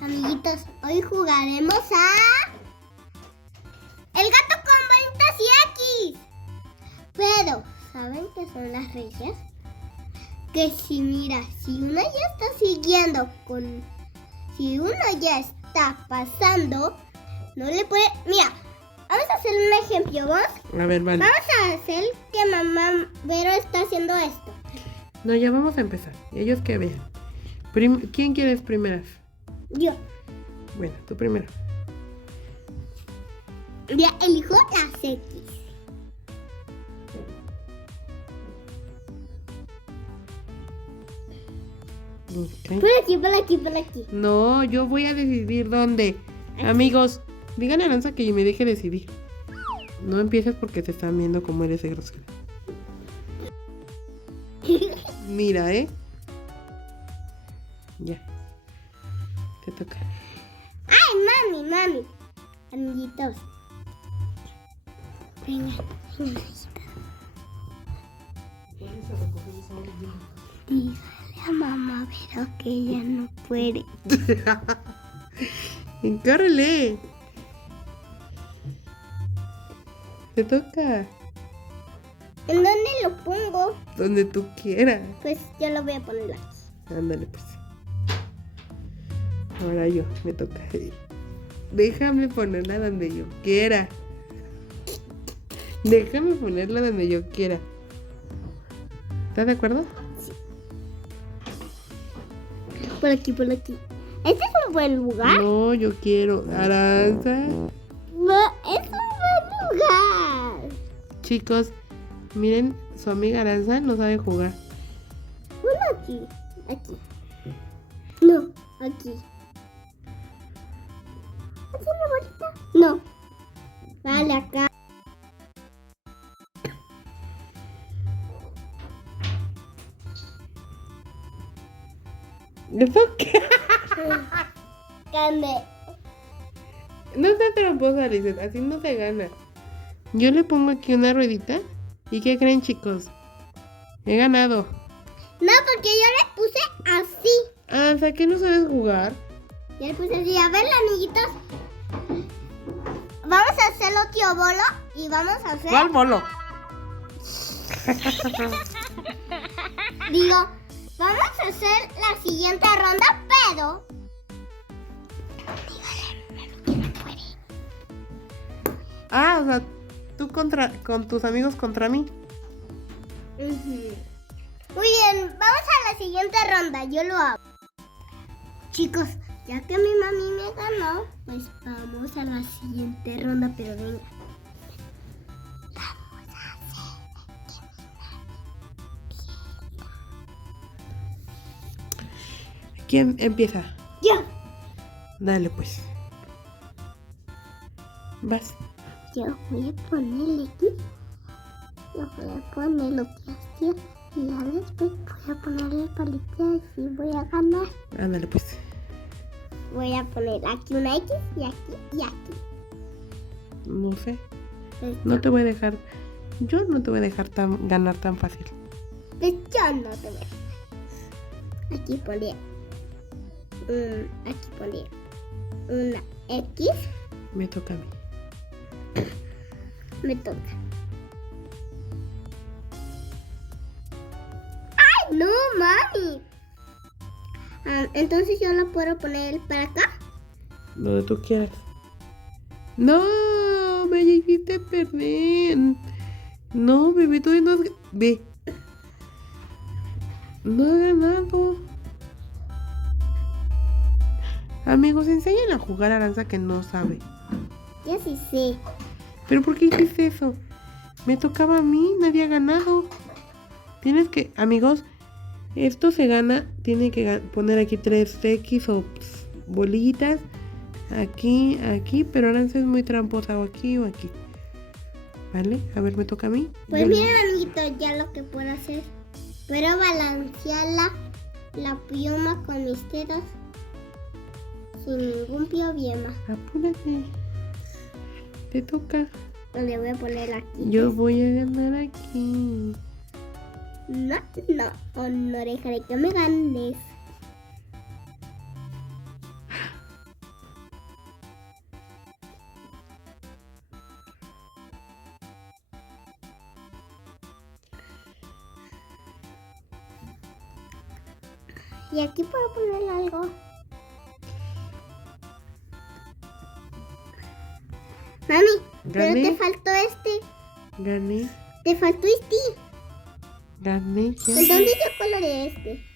Amiguitos, hoy jugaremos a... El gato con bolitas y X. Pero, ¿saben qué son las reglas? Que si uno ya está siguiendo con... Si uno ya está pasando, no le puede... Mira, vamos a hacer un ejemplo, ¿vos? A ver, vale. Vamos a hacer que mamá Vero está haciendo esto. No, ya vamos a empezar. Ellos que vean. ¿Quién quieres primeras? Yo. Bueno, tú primero. Ya elijo las X. Ok. Por aquí. No, yo voy a decidir dónde. Amigos, díganle a Aranza que me deje decidir. No empieces porque te están viendo como eres de grosera. Mira, Ya. Te toca. Ay, mami. Amiguitos. Venga. Dígale a mamá Vero que ella no puede. Encárrele. Te toca. ¿En dónde lo pongo? Donde tú quieras. Pues yo lo voy a poner aquí. Ándale, pues. Ahora yo, me toca. Déjame ponerla donde yo quiera. Déjame ponerla donde yo quiera. ¿Estás de acuerdo? Por aquí. ¿Este es un buen lugar? No, yo quiero. Aranza. No, es un buen lugar. Chicos, miren, su amiga Aranza no sabe jugar. Uno aquí. No, aquí. ¿Es una bolita? No. Vale, acá. ¿Eso qué? Gané. No seas tramposa, Lizeth, así no se gana. Yo le pongo aquí una ruedita. ¿Y qué creen, chicos? He ganado. No, porque yo le puse así. Aranza, ¿qué no sabes jugar? Yo le puse así. A ver, amiguitos. Vamos a hacerlo, tío Bolo. Y vamos a hacer... ¿Cuál bolo? Digo, vamos a hacer la siguiente ronda, pero... Ah, o sea, tú con tus amigos contra mí. Muy bien, vamos a la siguiente ronda, yo lo hago. Chicos, ya que mi mami me ganó, pues vamos a la siguiente ronda, pero venga. Vamos a hacer ¿Quién empieza? Yo. Dale, pues. Vas. Yo voy a ponerle aquí. Yo voy a poner lo que hacía. Y ya después voy a ponerle palita y así voy a ganar. Ándale, pues. Voy a poner aquí una X y aquí y aquí. No sé. Pues, No te voy a dejar. Yo no te voy a dejar ganar tan fácil. pues yo no te voy a... Aquí ponía una X. Me toca a mí. Me toca. ¡Ay, no, mami! Entonces yo lo puedo poner para acá. Donde tú quieras. No, me hiciste perder. No, bebé, todavía no has... Ve. No he ganado. Amigos, enseñan a jugar a Aranza que no sabe. Ya sí sé. ¿Pero por qué hiciste eso? Me tocaba a mí, nadie ha ganado. Tienes que, amigos, esto se gana, tiene que poner aquí 3X o bolitas. Aquí, pero Aranza es muy tramposa, o aquí o aquí. ¿Vale? A ver, me toca a mí. Pues miren, amiguitos, ya lo que puedo hacer. Puedo balancear la pluma con mis dedos sin ningún problema. Apúrate. Te toca. Le voy a poner aquí. Yo voy a ganar aquí. No, o no dejaré que me ganes. Y aquí puedo poner algo. Mami, pero Gané. te faltó este. Gané. Te faltó este. Gané. Ya. Entonces yo coloré este.